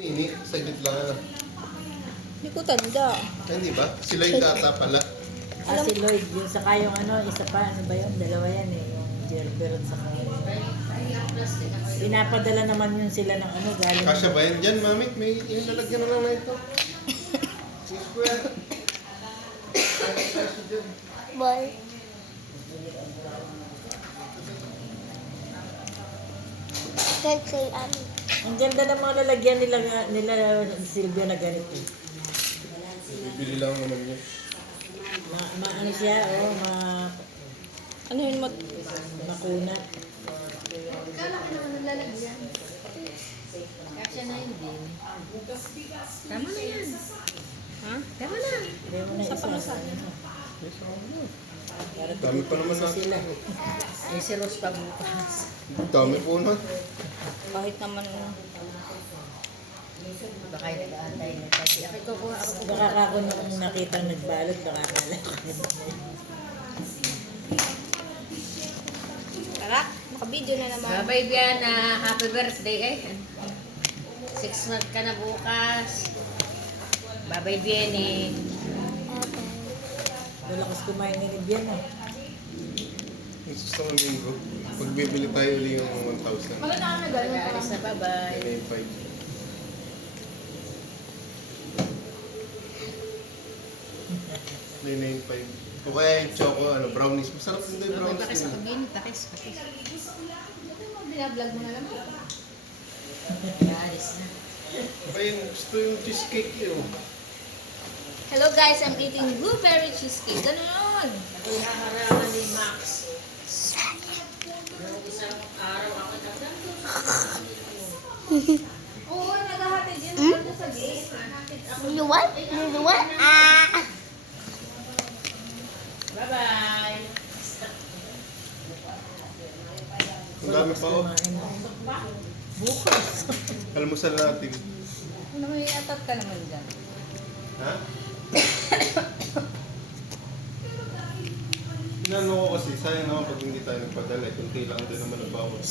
Ini, saglit lang. Hindi ko tanda. Ay, hindi ba? Sila yung data pala. Si Lloyd, yung saka yung isa pa, ano ba yun? Dalawa yan eh, yung Gerber at saka pinapadala naman yun sila ng galing. Kasya ba yan dyan, mami? May yung lalagyan na lang na ito. Square. Kasya dyan. Bye. Can't say ano. Ang ganda ng mga lalagyan nila Silvio na ganito. Bibili lang naman niya. Ano siya, Ano yun mo? makunat. Kala ko naman nalalagyan. Kasya na yun din. Tama na yan. Ha? Tama na. Sabi mo na isa. Yes, ako na. Para Dami pa naman natin. sila. Ay, si Rose pa bukas. Dami po na. Kahit naman Baka yung nag-aantay na. Kasi ako kukuha ako. Baka ako nung nakita nagbalot, baka akala ko. tara, makabideo na naman. Bye-bye, Biana. Happy birthday eh. 6 months ka na bukas. Bye-bye, Biani. Malakas kumain ni Bian eh. Yung gusto ko linggo. Pag bibili tayo ulit yung 1,000. Mag-aalis na, bye-bye. May 5. May 9.5. O kaya yung choco, brownies. Masarap din yung brownies. Takis ako, din. Biani. Takis. Binablog mo na lang. Mag-aalis na. O kaya gusto yung cheesecake yun. Hello guys, I'm eating blueberry cheesecake. Ganun. Ako yung haharapan ni Max. Yung isang araw ako Oo, naghahatid yun dito sa gate. You what? You what? Bye-bye. Ang dami pa oh. Kumain na. Bukas. Almusal natin. Ano may atat ka naman dyan? Ha? Inano ko kasi, sayang naman pag hindi tayo nagpadala. Kunti lang din naman ang bawas.